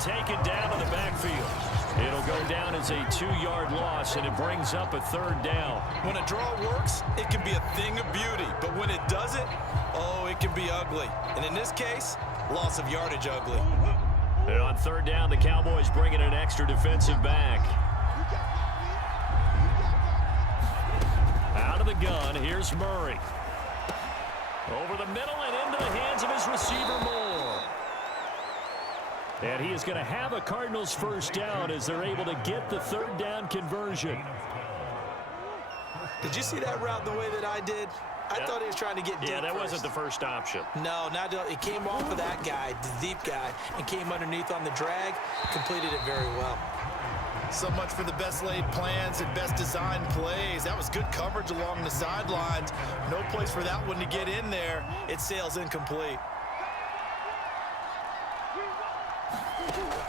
taken down in the backfield. It'll go down as a 2-yard loss, and it brings up a 3rd down. When a draw works, it can be a thing of beauty. But when it doesn't, oh, it can be ugly. And in this case, loss of yardage ugly. And on 3rd down, the Cowboys bring in an extra defensive back. Out of the gun, here's Murray. Over the middle and into the hands of his receiver, Moore. And he is going to have a Cardinals 1st down as they're able to get the 3rd down conversion. Did you see that route the way that I did? I thought he was trying to get deep. Yeah, that first. wasn't the first option. No, not it came off of that guy, the deep guy, and came underneath on the drag, completed it very well. So much for the best laid plans and best designed plays. That was good coverage along the sidelines. No place for that one to get in there. It sails incomplete.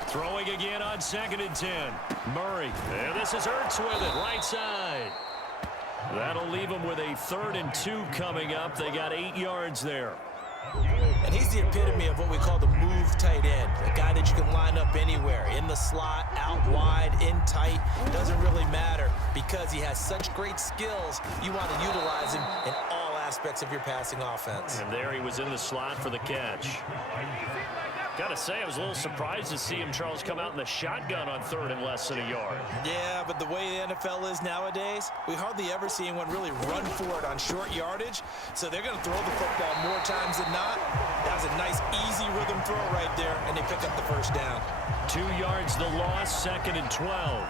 Throwing again on 2nd and 10. Murray. And this is Ertz with it, right side. That'll leave them with a 3rd and 2 coming up. They got 8 yards there. And he's the epitome of what we call the move tight end. A guy that you can line up anywhere. In the slot, out wide, in tight. Doesn't really matter because he has such great skills. You want to utilize him in all aspects of your passing offense. And there he was in the slot for the catch. Gotta say, I was a little surprised to see him, Charles, come out in the shotgun on 3rd and less than a yard. Yeah, but the way the NFL is nowadays, we hardly ever see anyone really run for it on short yardage. So they're going to throw the football more times than not. That was a nice, easy rhythm throw right there, and they pick up the 1st down. 2 yards the loss, 2nd and 12.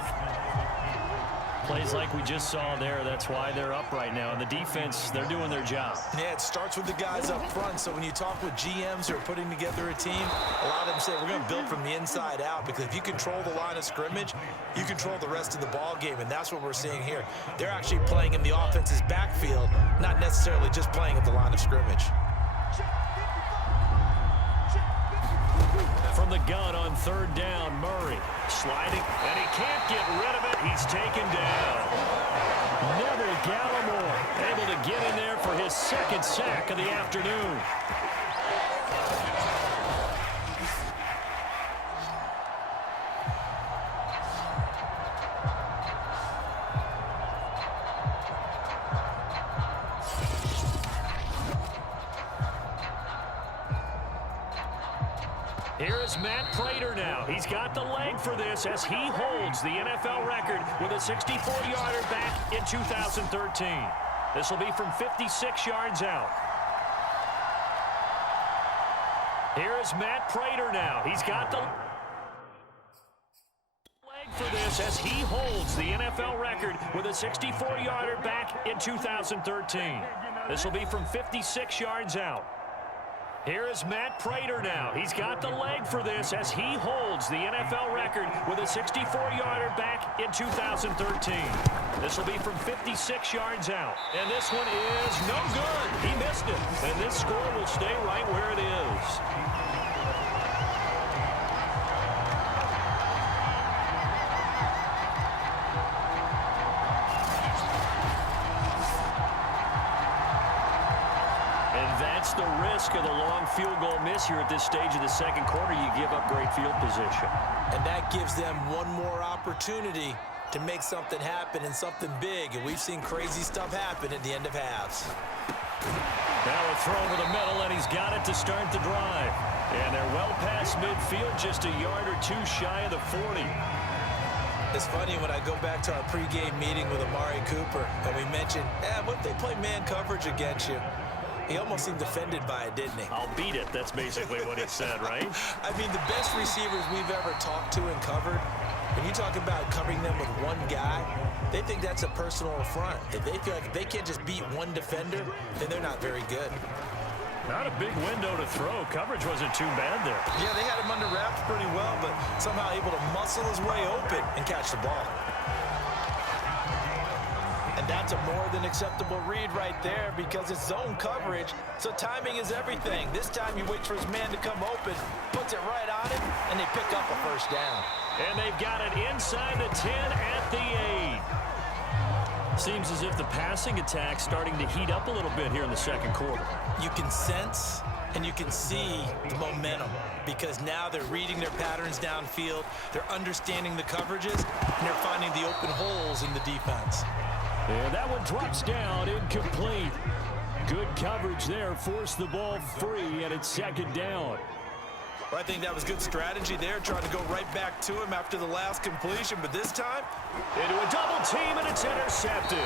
Plays like we just saw there, that's why they're up right now. And the defense, they're doing their job. Yeah, it starts with the guys up front. So when you talk with GMs who are putting together a team, a lot of them say we're going to build from the inside out, because if you control the line of scrimmage, you control the rest of the ball game, and that's what we're seeing here. They're actually playing in the offense's backfield, not necessarily just playing at the line of scrimmage. From the gun on 3rd down, Murray sliding, and he can't get rid of it. He's taken down. Neville Gallimore able to get in there for his 2nd sack of the afternoon. Here is Matt Prater now. He's got the leg for this as he holds the NFL record with a 64-yarder back in 2013. This will be from 56 yards out. Here is Matt Prater now. He's got the leg for this as he holds the NFL record with a 64-yarder back in 2013. This will be from 56 yards out. Here is Matt Prater now. He's got the leg for this as he holds the NFL record with a 64-yarder back in 2013. This will be from 56 yards out. And this one is no good. He missed it. And this score will stay right where it is. That's the risk of the long field goal miss here at this stage of the 2nd quarter. You give up great field position. And that gives them one more opportunity to make something happen and something big. And we've seen crazy stuff happen at the end of halves. Now a throw over the middle, and he's got it to start the drive. And they're well past midfield, just a yard or two shy of the 40. It's funny when I go back to our pregame meeting with Amari Cooper, and we mentioned, what if they play man coverage against you? He almost seemed offended by it, didn't he? I'll beat it. That's basically what he said, right? I mean, the best receivers we've ever talked to and covered, when you talk about covering them with one guy, they think that's a personal affront. If they feel like if they can't just beat one defender, then they're not very good. Not a big window to throw. Coverage wasn't too bad there. Yeah, they had him under wraps pretty well, but somehow able to muscle his way open and catch the ball. And that's a more than acceptable read right there because it's zone coverage, so timing is everything. This time you wait for his man to come open, puts it right on him, and they pick up a 1st down. And they've got it inside the 10 at the 8. Seems as if the passing attack's starting to heat up a little bit here in the second quarter. You can sense and you can see the momentum because now they're reading their patterns downfield, they're understanding the coverages, and they're finding the open holes in the defense. And that one drops down, incomplete. Good coverage there, forced the ball free, and it's second down. Well, I think that was good strategy there, trying to go right back to him after the last completion, but this time, into a double team, and it's intercepted.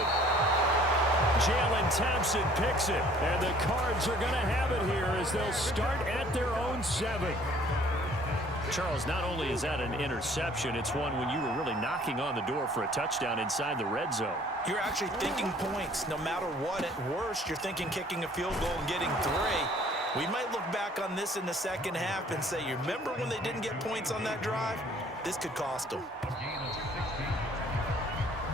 Jalen Thompson picks it, and the Cards are going to have it here as they'll start at their own 7. Charles, not only is that an interception, it's one when you were really knocking on the door for a touchdown inside the red zone. You're actually thinking points no matter what. At worst, you're thinking kicking a field goal and getting 3. We might look back on this in the second half and say, you remember when they didn't get points on that drive? This could cost them.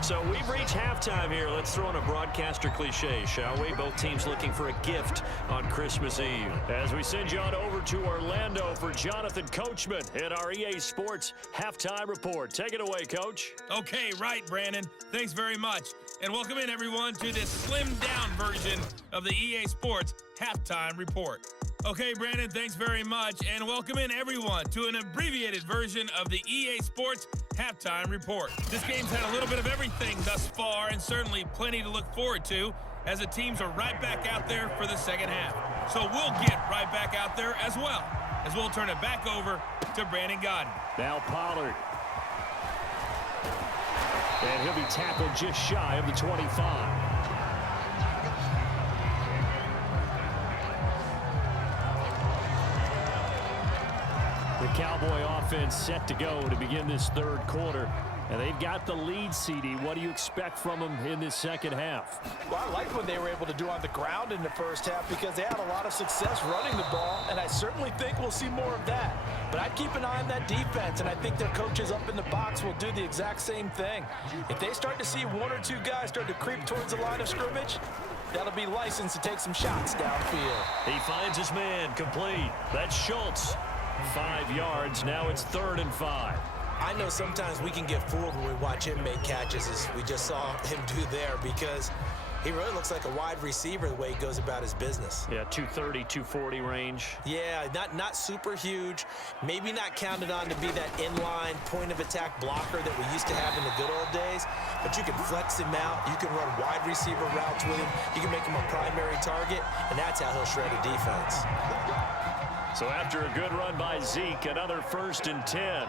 So we've reached halftime here. Let's throw in a broadcaster cliche, shall we? Both teams looking for a gift on Christmas Eve. As we send you on over to Orlando for Jonathan Coachman in our EA Sports Halftime Report. Take it away, Coach. Okay, right, Brandon. Thanks very much. And welcome in, everyone, to this slimmed-down version of the EA Sports Halftime Report. Okay, Brandon, thanks very much. And welcome in, everyone, to an abbreviated version of the EA Sports Halftime Report. This game's had a little bit of everything thus far, and certainly plenty to look forward to, as the teams are right back out there for the second half. So we'll get right back out there as well, as we'll turn it back over to Brandon Godden. Now Pollard. And he'll be tackled just shy of the 25. The Cowboy offense set to go to begin this third quarter. And they've got the lead, CD. What do you expect from them in this second half? Well, I like what they were able to do on the ground in the first half because they had a lot of success running the ball, and I certainly think we'll see more of that. But I'd keep an eye on that defense, and I think their coaches up in the box will do the exact same thing. If they start to see 1 or 2 guys start to creep towards the line of scrimmage, that'll be licensed to take some shots downfield. He finds his man, complete. That's Schultz. 5 yards, now it's 3rd and 5. I know sometimes we can get fooled when we watch him make catches, as we just saw him do there, because he really looks like a wide receiver the way he goes about his business. Yeah, 230, 240 range. Yeah, not super huge, maybe not counted on to be that inline point-of-attack blocker that we used to have in the good old days, but you can flex him out, you can run wide receiver routes with him, you can make him a primary target, and that's how he'll shred a defense. So after a good run by Zeke, another 1st and 10.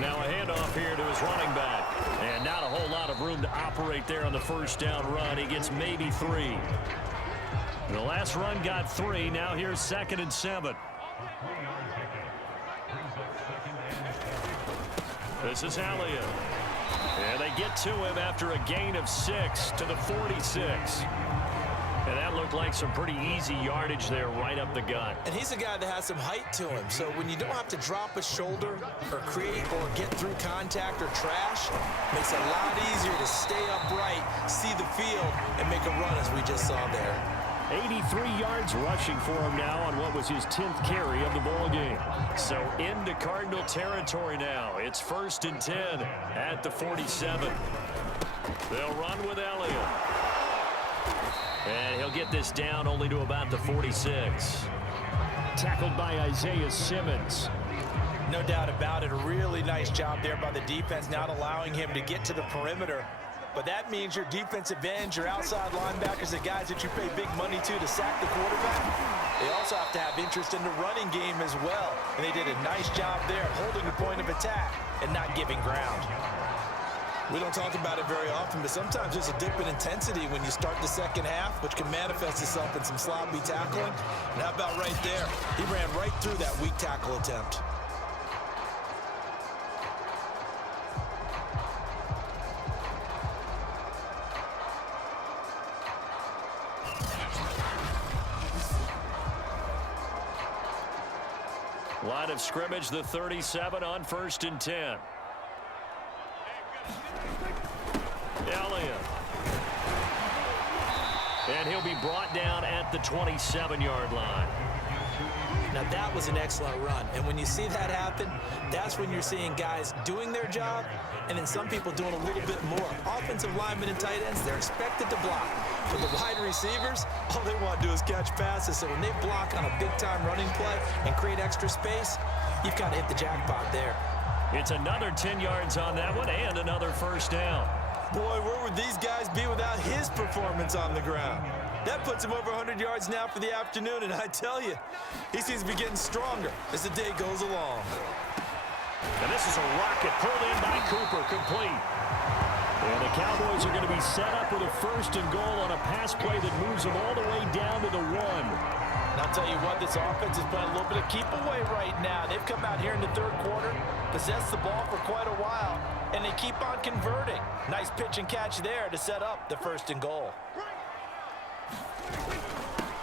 Now a handoff here to his running back. And not a whole lot of room to operate there on the first down run. He gets maybe 3. The last run got 3. Now here's 2nd and 7. This is Elliott. And they get to him after a gain of 6 to the 46. And that looked like some pretty easy yardage there right up the gut. And he's a guy that has some height to him. So when you don't have to drop a shoulder or create or get through contact or trash, makes it a lot easier to stay upright, see the field, and make a run as we just saw there. 83 yards rushing for him now on what was his 10th carry of the ball game. So into Cardinal territory now. It's 1st and 10 at the 47. They'll run with Elliott. And he'll get this down only to about the 46. Tackled by Isaiah Simmons. No doubt about it. A really nice job there by the defense, not allowing him to get to the perimeter. But that means your defensive ends, your outside linebackers, the guys that you pay big money to sack the quarterback, they also have to have interest in the running game as well. And they did a nice job there holding the point of attack and not giving ground. We don't talk about it very often, but sometimes there's a dip in intensity when you start the second half, which can manifest itself in some sloppy tackling. And how about right there? He ran right through that weak tackle attempt. Line of scrimmage, the 37 on 1st and 10. Elliott. And he'll be brought down at the 27-yard line. Now, that was an excellent run. And when you see that happen, that's when you're seeing guys doing their job and then some people doing a little bit more. Offensive linemen and tight ends, they're expected to block. But the wide receivers, all they want to do is catch passes. So when they block on a big-time running play and create extra space, you've kind of hit the jackpot there. It's another 10 yards on that one and another first down. Boy, where would these guys be without his performance on the ground? That puts him over 100 yards now for the afternoon, and I tell you, he seems to be getting stronger as the day goes along. And this is a rocket pulled in by Cooper, complete. And the Cowboys are going to be set up with a first and goal on a pass play that moves them all the way down to the 1. And I'll tell you what, this offense is playing a little bit of keep away right now. They've come out here in the third quarter, possessed the ball for quite a while, and they keep on converting. Nice pitch and catch there to set up the first and goal.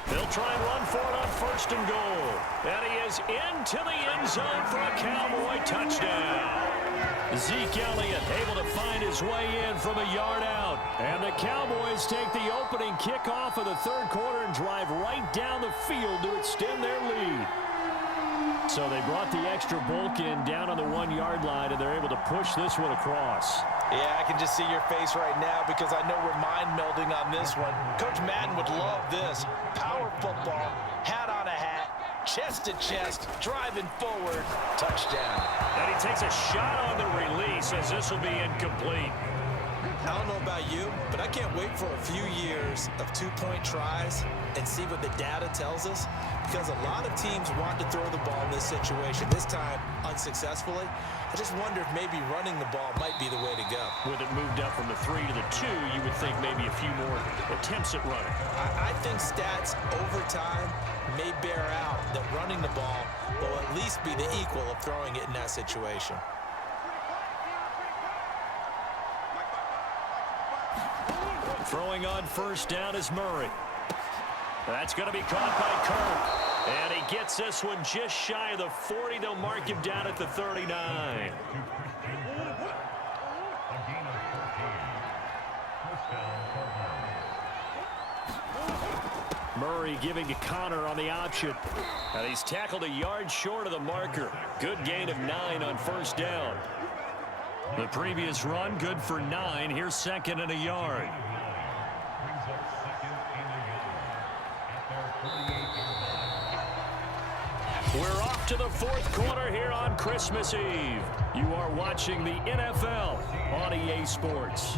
They'll try and run for it on first and goal. And he is into the end zone for a Cowboy touchdown. Zeke Elliott able to find his way in from a yard out. And the Cowboys take the opening kickoff of the third quarter and drive right down the field to extend their lead. So they brought the extra bulk in down on the 1 yard line, and they're able to push this one across. Yeah, I can just see your face right now because I know we're mind melding on this one. Coach Madden would love this. Power football, hat on a hat, chest to chest, driving forward, touchdown. And he takes a shot on the release as this will be incomplete. I don't know about you, but I can't wait for a few years of two-point tries and see what the data tells us, because a lot of teams want to throw the ball in this situation, this time unsuccessfully. I just wonder if maybe running the ball might be the way to go. With it moved up from the 3 to the 2, you would think maybe a few more attempts at running. I think stats over time may bear out that running the ball will at least be the equal of throwing it in that situation. Throwing on first down is Murray. That's going to be caught by Kirk. And he gets this one just shy of the 40. They'll mark him down at the 39. Murray giving to Connor on the option. And he's tackled a yard short of the marker. Good gain of 9 on first down. The previous run, good for 9. Here's second and a yard. We're off to the fourth quarter here on Christmas Eve. You are watching the NFL on EA Sports.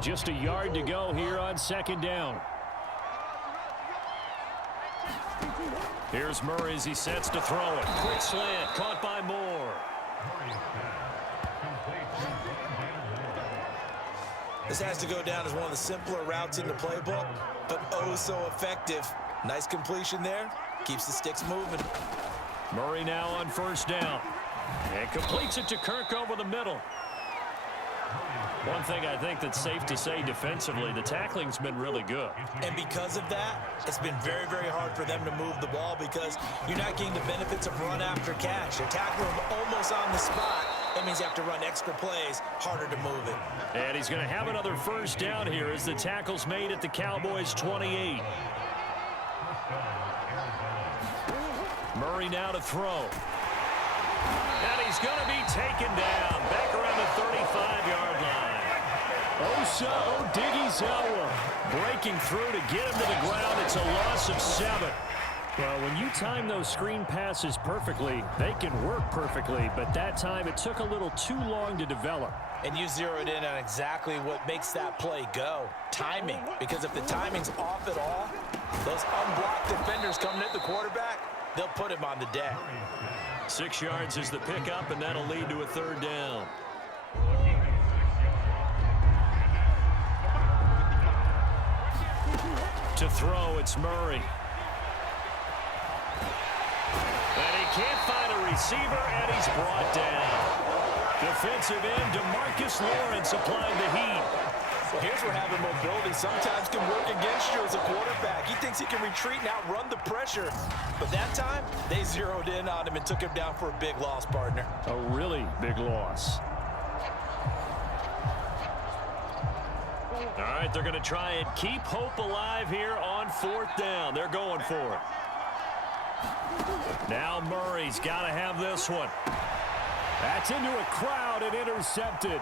Just a yard to go here on second down. Here's Murray as he sets to throw it. Quick slant, caught by Moore. This has to go down as one of the simpler routes in the playbook, but oh so effective. Nice completion there. Keeps the sticks moving. Murray now on first down. And completes it to Kirk over the middle. One thing I think that's safe to say defensively, the tackling's been really good. And because of that, it's been very, very hard for them to move the ball because you're not getting the benefits of run after catch. They're tackling them almost on the spot. That means you have to run extra plays, harder to move it. And he's going to have another first down here as the tackle's made at the Cowboys' 28. Murray now to throw. And he's going to be taken down back around the 35-yard line. Odighizuwa breaking through to get him to the ground. It's a loss of 7. Well, when you time those screen passes perfectly, they can work perfectly, but that time it took a little too long to develop. And you zeroed in on exactly what makes that play go. Timing. Because if the timing's off at all, those unblocked defenders coming at the quarterback, they'll put him on the deck. 6 yards is the pickup, and that'll lead to a third down. To throw, it's Murray. And he can't find a receiver, and he's brought down. Defensive end, DeMarcus Lawrence applying the heat. Well, here's where having mobility sometimes can work against you as a quarterback. He thinks he can retreat and outrun the pressure. But that time, they zeroed in on him and took him down for a big loss, partner. A really big loss. All right, they're going to try and keep hope alive here on 4th down. They're going for it. Now Murray's got to have this one. That's into a crowd and intercepted.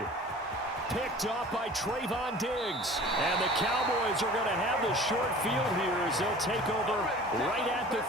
Picked off by Trayvon Diggs. And the Cowboys are going to have the short field here as they'll take over right at the